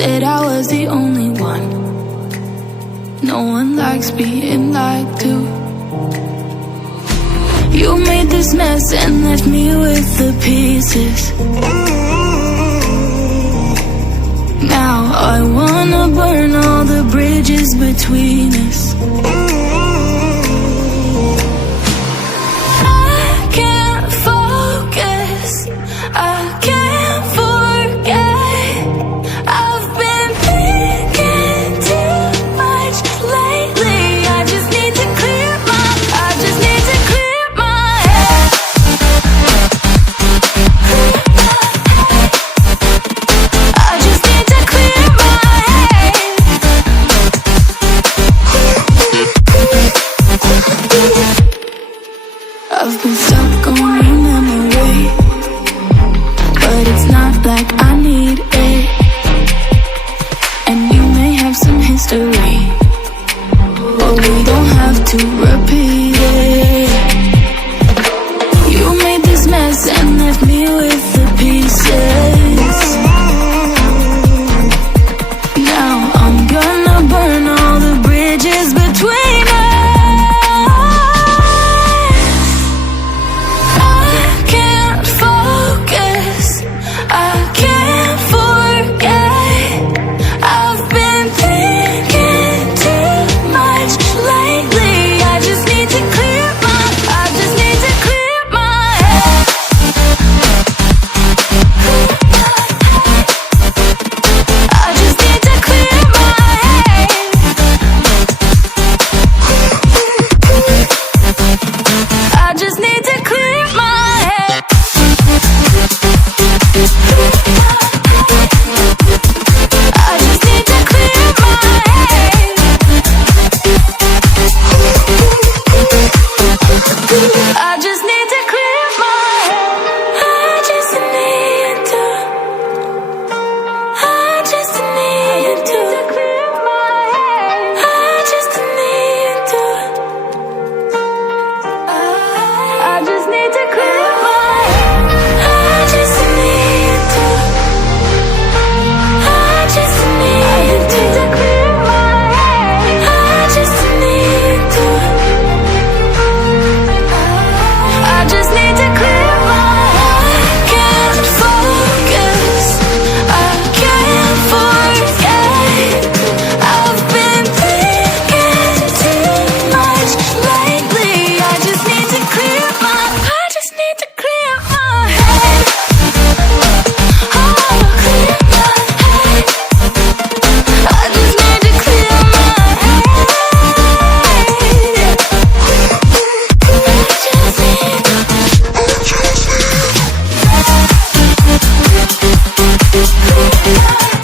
said I was the only one. No one likes being lied to. You made this mess and left me with the pieces. Now I wanna burn all the bridges between us. I can't focus, I can't forget. I've been thinking too much lately. I just need to clear my head. I just need to clear my head. I've been stuck on your memory, but it's not like I need it. And you may have some history, but we don't have to repeat